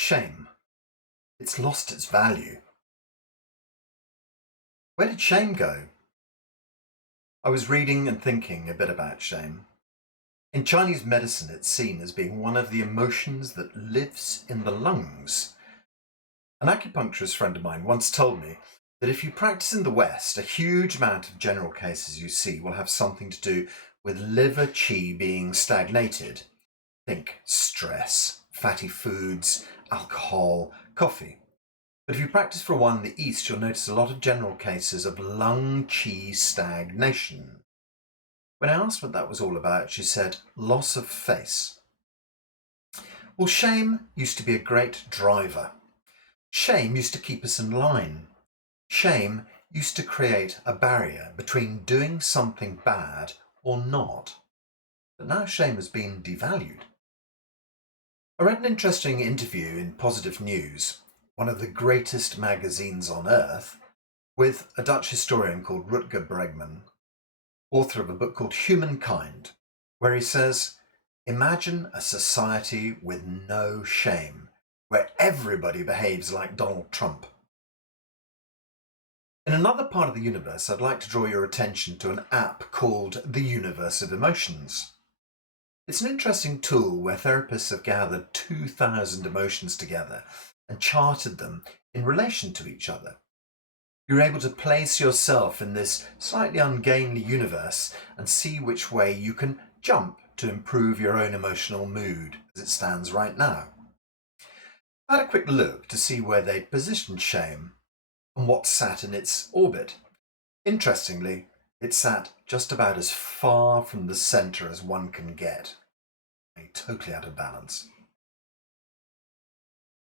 Shame. It's lost its value. Where did shame go? I was reading and thinking a bit about shame. In Chinese medicine, it's seen as being one of the emotions that lives in the lungs. An acupuncturist friend of mine once told me that if you practice in the West, a huge amount of general cases you see will have something to do with liver qi being stagnated. Think stress, fatty foods, alcohol, coffee. But if you practice for a while in the East, you'll notice a lot of general cases of lung qi stagnation. When I asked what that was all about, she said, loss of face. Well, shame used to be a great driver. Shame used to keep us in line. Shame used to create a barrier between doing something bad or not. But now shame has been devalued. I read an interesting interview in Positive News, one of the greatest magazines on earth, with a Dutch historian called Rutger Bregman, author of a book called Humankind, where he says, imagine a society with no shame, where everybody behaves like Donald Trump. In another part of the universe, I'd like to draw your attention to an app called The Universe of Emotions. It's an interesting tool where therapists have gathered 2,000 emotions together and charted them in relation to each other. You're able to place yourself in this slightly ungainly universe and see which way you can jump to improve your own emotional mood as it stands right now. I had a quick look to see where they'd positioned shame and what sat in its orbit. Interestingly, it sat just about as far from the centre as one can get. Totally out of balance.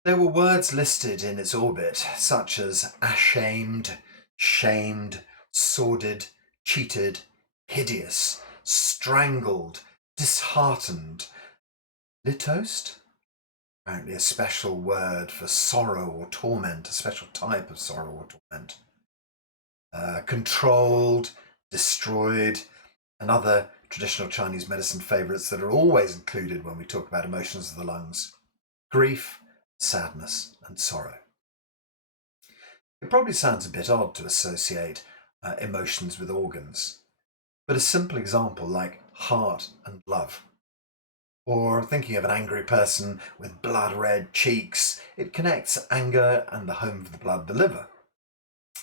There were words listed in its orbit, such as ashamed, shamed, sordid, cheated, hideous, strangled, disheartened. Litost? Apparently a special word for sorrow or torment, a special type of sorrow or torment. Controlled, destroyed, and other traditional Chinese medicine favourites that are always included when we talk about emotions of the lungs. Grief, sadness, and sorrow. It probably sounds a bit odd to associate emotions with organs, but a simple example like heart and love, or thinking of an angry person with blood-red cheeks, it connects anger and the home of the blood, the liver.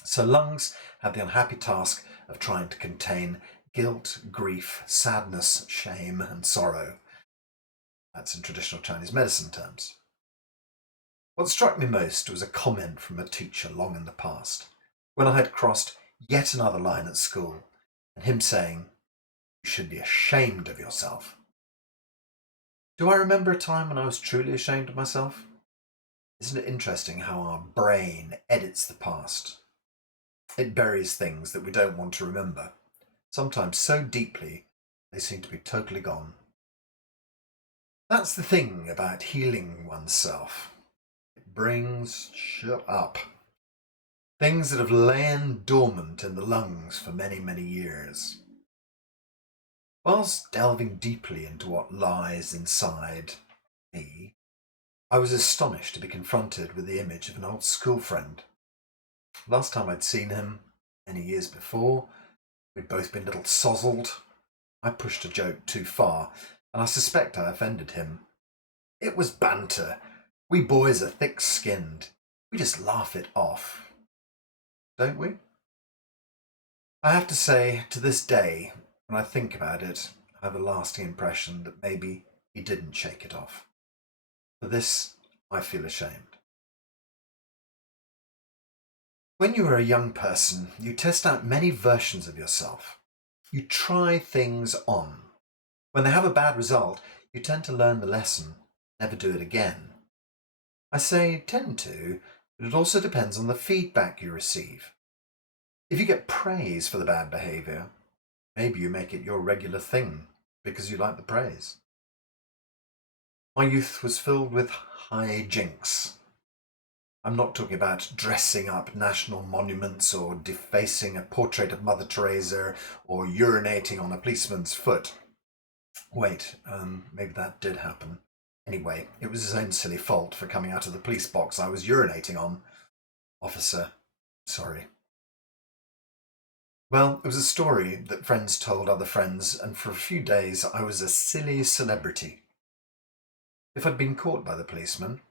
So lungs have the unhappy task of trying to contain guilt, grief, sadness, shame, and sorrow. That's in traditional Chinese medicine terms. What struck me most was a comment from a teacher long in the past, when I had crossed yet another line at school, and him saying, "You should be ashamed of yourself." Do I remember a time when I was truly ashamed of myself? Isn't it interesting how our brain edits the past? It buries things that we don't want to remember, sometimes so deeply they seem to be totally gone. That's the thing about healing oneself. It brings shit up. Things that have lain dormant in the lungs for many, many years. Whilst delving deeply into what lies inside me, I was astonished to be confronted with the image of an old school friend. Last time I'd seen him, many years before, we'd both been a little sozzled. I pushed a joke too far, and I suspect I offended him. It was banter. We boys are thick-skinned. We just laugh it off. Don't we? I have to say, to this day, when I think about it, I have a lasting impression that maybe he didn't shake it off. For this, I feel ashamed. When you are a young person, you test out many versions of yourself. You try things on. When they have a bad result, you tend to learn the lesson, never do it again. I say tend to, but it also depends on the feedback you receive. If you get praise for the bad behaviour, maybe you make it your regular thing because you like the praise. My youth was filled with high jinks. I'm not talking about dressing up national monuments or defacing a portrait of Mother Teresa or urinating on a policeman's foot. Wait, maybe that did happen. Anyway, it was his own silly fault for coming out of the police box I was urinating on. Officer, sorry. Well, it was a story that friends told other friends, and for a few days I was a silly celebrity. If I'd been caught by the policeman,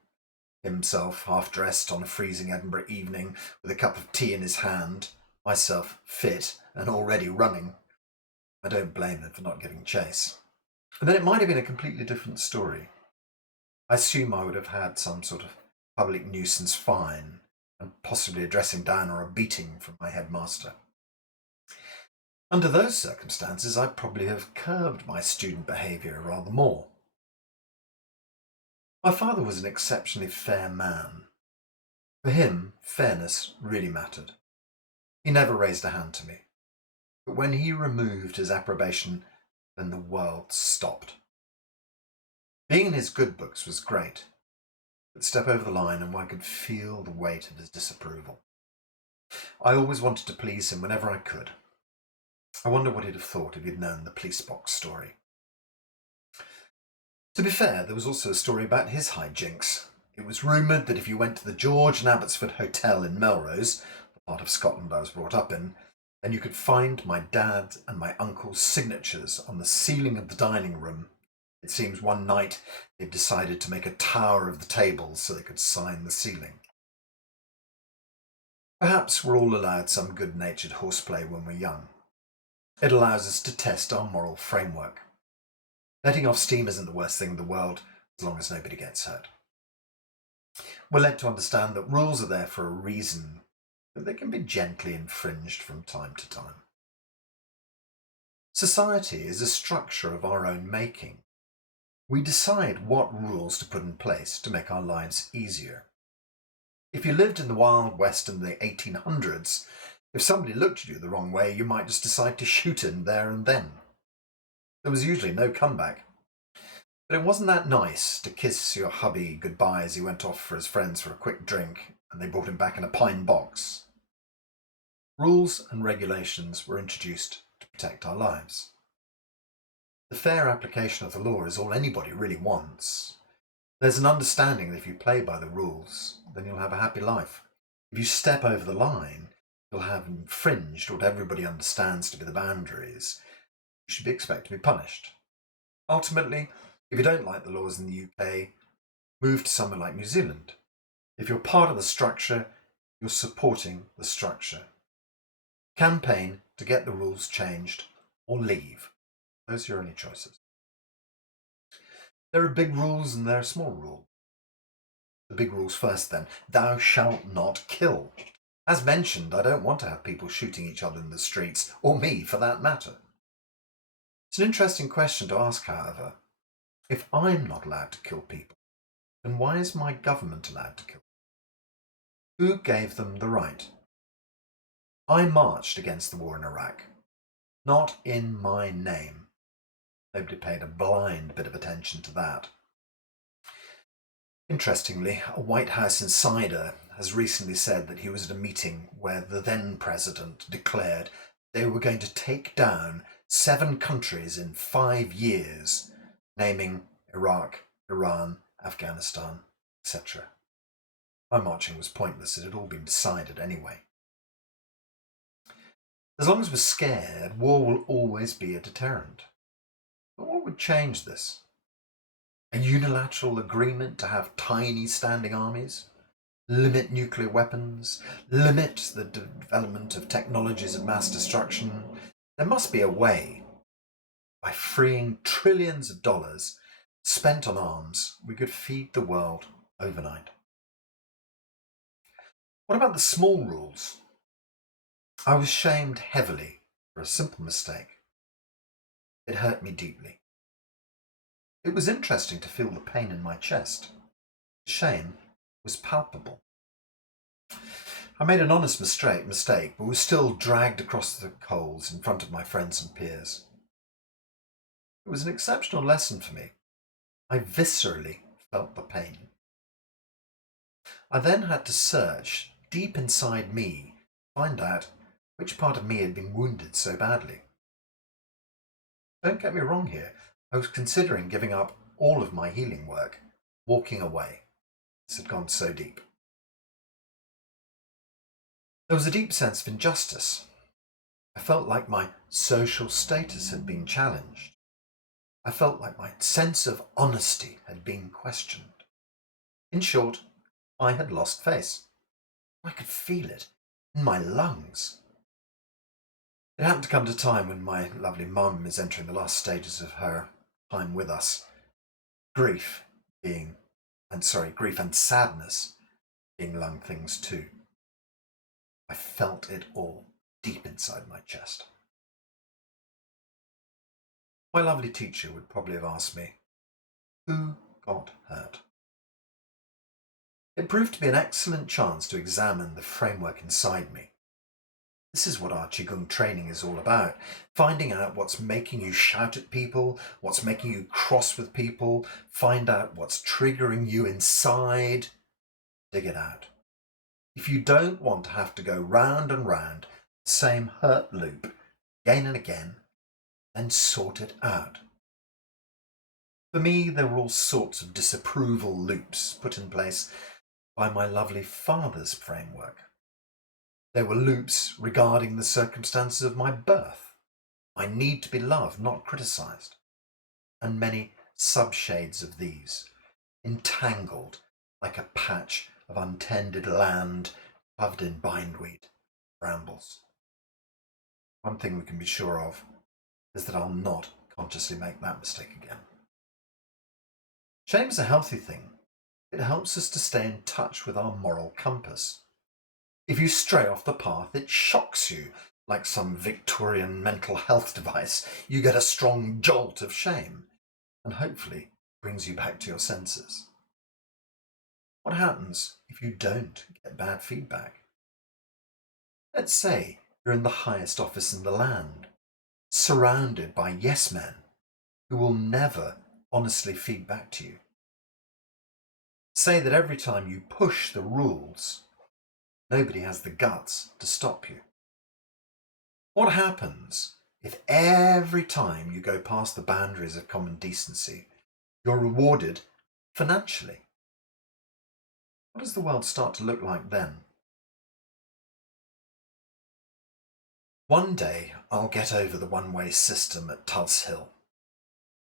himself half-dressed on a freezing Edinburgh evening with a cup of tea in his hand, myself fit and already running, I don't blame him for not giving chase. And then it might have been a completely different story. I assume I would have had some sort of public nuisance fine and possibly a dressing down or a beating from my headmaster. Under those circumstances, I'd probably have curbed my student behaviour rather more. My father was an exceptionally fair man. For him, fairness really mattered. He never raised a hand to me. But when he removed his approbation, then the world stopped. Being in his good books was great, but step over the line and one could feel the weight of his disapproval. I always wanted to please him whenever I could. I wonder what he'd have thought if he'd known the police box story. To be fair, there was also a story about his hijinks. It was rumoured that if you went to the George and Abbotsford Hotel in Melrose, the part of Scotland I was brought up in, then you could find my dad and my uncle's signatures on the ceiling of the dining room. It seems one night they'd decided to make a tower of the tables so they could sign the ceiling. Perhaps we're all allowed some good-natured horseplay when we're young. It allows us to test our moral framework. Letting off steam isn't the worst thing in the world, as long as nobody gets hurt. We're led to understand that rules are there for a reason, but they can be gently infringed from time to time. Society is a structure of our own making. We decide what rules to put in place to make our lives easier. If you lived in the Wild West in the 1800s, if somebody looked at you the wrong way, you might just decide to shoot him there and then. There was usually no comeback. But it wasn't that nice to kiss your hubby goodbye as he went off for his friends for a quick drink and they brought him back in a pine box. Rules and regulations were introduced to protect our lives. The fair application of the law is all anybody really wants. There's an understanding that if you play by the rules, then you'll have a happy life. If you step over the line, you'll have infringed what everybody understands to be the boundaries. You should be expected to be punished. Ultimately, if you don't like the laws in the UK, move to somewhere like New Zealand. If you're part of the structure, you're supporting the structure. Campaign to get the rules changed or leave. Those are your only choices. There are big rules and there are small rules. The big rules first then. Thou shalt not kill. As mentioned, I don't want to have people shooting each other in the streets, or me for that matter. It's an interesting question to ask, however. If I'm not allowed to kill people, then why is my government allowed to kill them? Who gave them the right? I marched against the war in Iraq, not in my name. Nobody paid a blind bit of attention to that. Interestingly, a White House insider has recently said that he was at a meeting where the then president declared they were going to take down 7 countries in 5 years, naming Iraq, Iran, Afghanistan, etc. My marching was pointless. It had all been decided anyway. As long as we're scared, war will always be a deterrent. But what would change this? A unilateral agreement to have tiny standing armies? Limit nuclear weapons? Limit the development of technologies of mass destruction? There must be a way. By freeing trillions of dollars spent on arms, we could feed the world overnight. What about the small rules? I was shamed heavily for a simple mistake. It hurt me deeply. It was interesting to feel the pain in my chest. The shame was palpable. I made an honest mistake, but was still dragged across the coals in front of my friends and peers. It was an exceptional lesson for me. I viscerally felt the pain. I then had to search deep inside me, find out which part of me had been wounded so badly. Don't get me wrong here. I was considering giving up all of my healing work, walking away. This had gone so deep. There was a deep sense of injustice. I felt like my social status had been challenged. I felt like my sense of honesty had been questioned. In short, I had lost face. I could feel it in my lungs. It happened to come at a time when my lovely mum is entering the last stages of her time with us. Grief and sadness being lung things too. I felt it all deep inside my chest. My lovely teacher would probably have asked me, who got hurt? It proved to be an excellent chance to examine the framework inside me. This is what our Qigong training is all about. Finding out what's making you shout at people, what's making you cross with people, find out what's triggering you inside, dig it out. If you don't want to have to go round and round the same hurt loop again and again, then sort it out. For me, there were all sorts of disapproval loops put in place by my lovely father's framework. There were loops regarding the circumstances of my birth, my need to be loved, not criticised, and many subshades of these, entangled like a patch of untended land covered in bindweed, brambles. One thing we can be sure of is that I'll not consciously make that mistake again. Shame is a healthy thing. It helps us to stay in touch with our moral compass. If you stray off the path, it shocks you like some Victorian mental health device. You get a strong jolt of shame and hopefully brings you back to your senses. What happens if you don't get bad feedback? Let's say you're in the highest office in the land, surrounded by yes men who will never honestly feed back to you. Say that every time you push the rules, nobody has the guts to stop you. What happens if every time you go past the boundaries of common decency, you're rewarded financially? What does the world start to look like then? One day I'll get over the one-way system at Tulse Hill.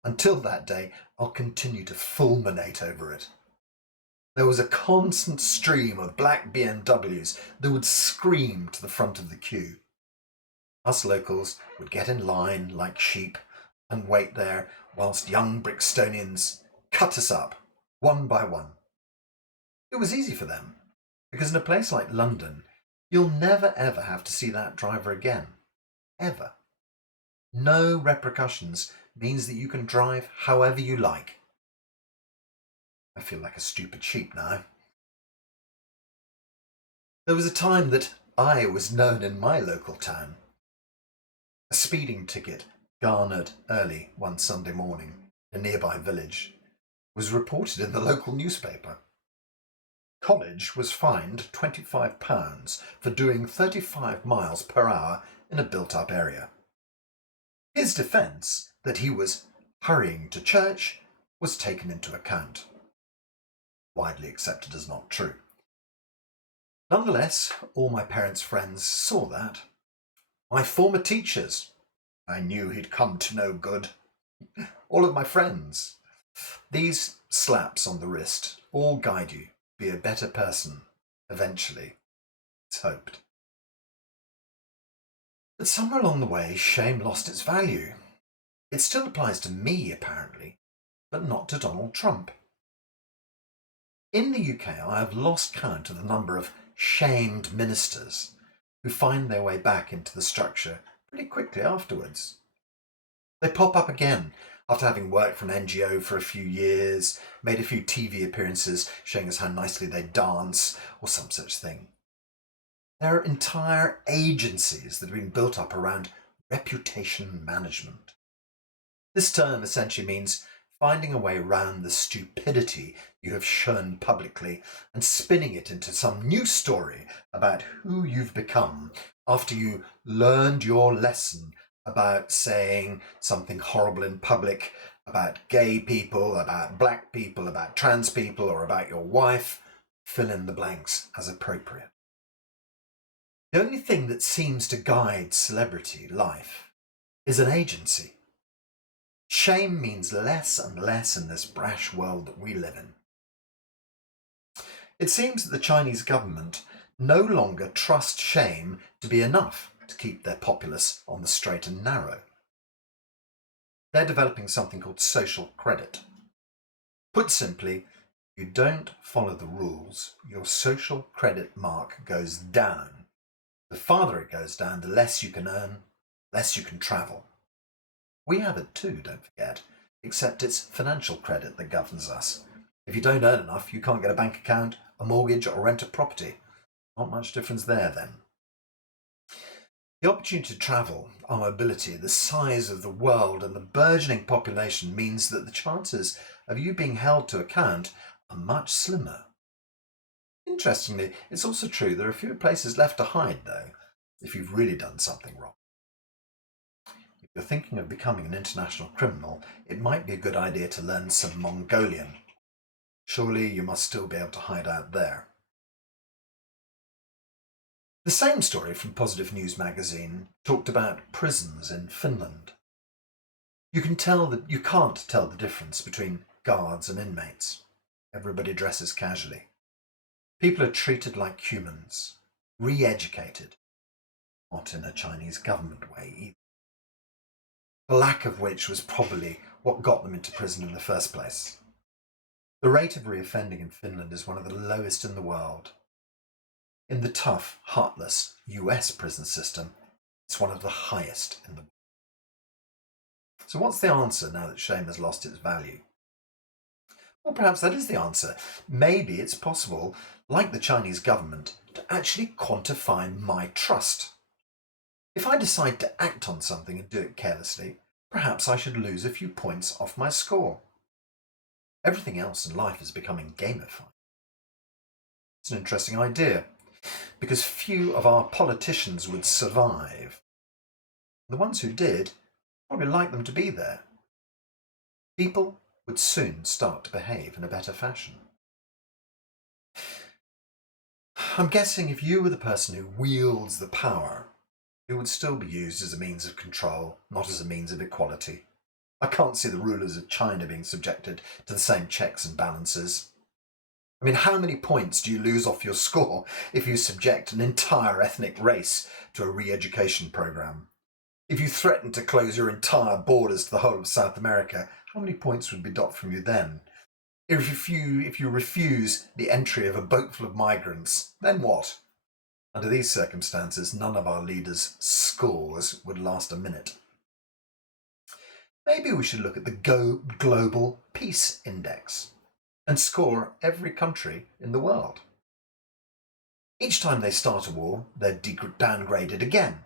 Until that day, I'll continue to fulminate over it. There was a constant stream of black BMWs that would scream to the front of the queue. Us locals would get in line like sheep and wait there whilst young Brixtonians cut us up, one by one. It was easy for them, because in a place like London, you'll never ever have to see that driver again. Ever. No repercussions means that you can drive however you like. I feel like a stupid sheep now. There was a time that I was known in my local town. A speeding ticket garnered early one Sunday morning in a nearby village was reported in the local newspaper. College was fined £25 for doing 35 miles per hour in a built-up area. His defence, that he was hurrying to church, was taken into account. Widely accepted as not true. Nonetheless, all my parents' friends saw that. My former teachers, I knew he'd come to no good. All of my friends. These slaps on the wrist all guide you to be a better person, eventually. It's hoped. But somewhere along the way, shame lost its value. It still applies to me, apparently, but not to Donald Trump. In the UK, I have lost count of the number of shamed ministers who find their way back into the structure pretty quickly afterwards. They pop up again after having worked for an NGO for a few years, made a few TV appearances showing us how nicely they dance, or some such thing. There are entire agencies that have been built up around reputation management. This term essentially means finding a way around the stupidity you have shown publicly and spinning it into some new story about who you've become after you learned your lesson about saying something horrible in public about gay people, about black people, about trans people, or about your wife. Fill in the blanks as appropriate. The only thing that seems to guide celebrity life is an agency. Shame means less and less in this brash world that we live in. It seems that the Chinese government no longer trust shame to be enough to keep their populace on the straight and narrow. They're developing something called social credit. Put simply, you don't follow the rules, your social credit mark goes down. The farther it goes down, the less you can earn, less you can travel. We have it too, don't forget, except it's financial credit that governs us. If you don't earn enough, you can't get a bank account, a mortgage, or rent a property. Not much difference there then. The opportunity to travel, our mobility, the size of the world, and the burgeoning population means that the chances of you being held to account are much slimmer. Interestingly, it's also true there are fewer places left to hide, though, if you've really done something wrong. If you're thinking of becoming an international criminal, it might be a good idea to learn some Mongolian. Surely you must still be able to hide out there. The same story from Positive News magazine talked about prisons in Finland. You can't tell the difference between guards and inmates. Everybody dresses casually. People are treated like humans, re-educated, not in a Chinese government way either. The lack of which was probably what got them into prison in the first place. The rate of reoffending in Finland is one of the lowest in the world. In the tough, heartless US prison system, it's one of the highest in the world. So what's the answer now that shame has lost its value? Well, perhaps that is the answer. Maybe it's possible, like the Chinese government, to actually quantify my trust. If I decide to act on something and do it carelessly, perhaps I should lose a few points off my score. Everything else in life is becoming gamified. It's an interesting idea, because few of our politicians would survive. The ones who did probably like them to be there. People would soon start to behave in a better fashion. I'm guessing if you were the person who wields the power, it would still be used as a means of control, not as a means of equality. I can't see the rulers of China being subjected to the same checks and balances. I mean, how many points do you lose off your score if you subject an entire ethnic race to a re-education program? If you threaten to close your entire borders to the whole of South America, how many points would be docked from you then? If you refuse the entry of a boat full of migrants, then what? Under these circumstances, none of our leaders' scores would last a minute. Maybe we should look at the Global Peace Index and score every country in the world. Each time they start a war, they're downgraded again,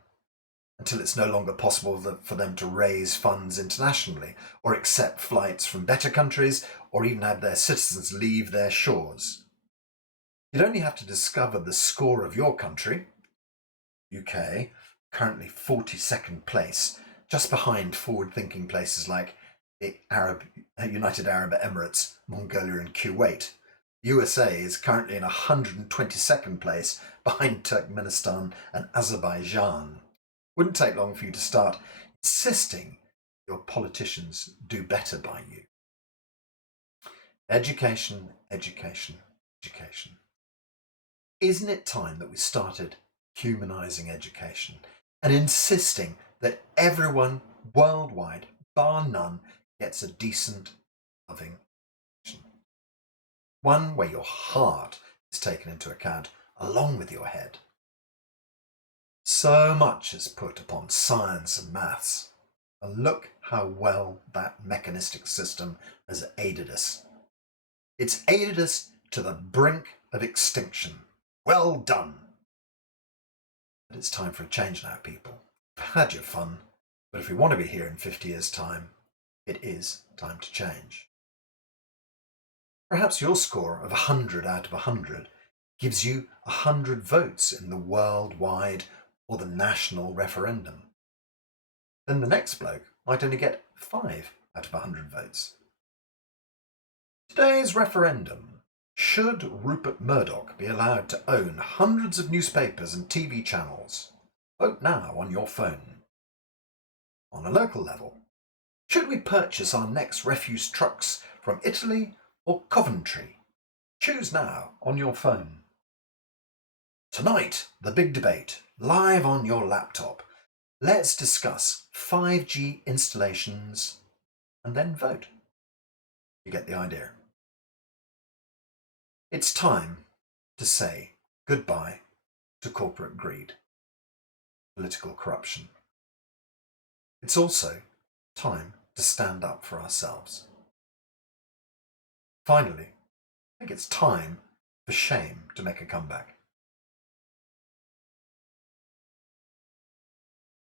until it's no longer possible for them to raise funds internationally, or accept flights from better countries, or even have their citizens leave their shores. You'd only have to discover the score of your country, UK, currently 42nd place, just behind forward-thinking places like the United Arab Emirates, Mongolia and Kuwait. USA is currently in 122nd place behind Turkmenistan and Azerbaijan. Wouldn't take long for you to start insisting your politicians do better by you. Education, education, education. Isn't it time that we started humanizing education and insisting that everyone worldwide, bar none, gets a decent, loving education? One where your heart is taken into account along with your head. So much is put upon science and maths, and look how well that mechanistic system has aided us. It's aided us to the brink of extinction. Well done! But it's time for a change now, people. You've had your fun, but if we want to be here in 50 years' time, it is time to change. Perhaps your score of 100 out of 100 gives you 100 votes in the worldwide or the national referendum. Then the next bloke might only get 5 out of 100 votes. Today's referendum. Should Rupert Murdoch be allowed to own hundreds of newspapers and TV channels? Vote now on your phone. On a local level, should we purchase our next refuse trucks from Italy or Coventry? Choose now on your phone. Tonight, the big debate, live on your laptop. Let's discuss 5G installations and then vote. You get the idea. It's time to say goodbye to corporate greed, political corruption. It's also time to stand up for ourselves. Finally, I think it's time for shame to make a comeback.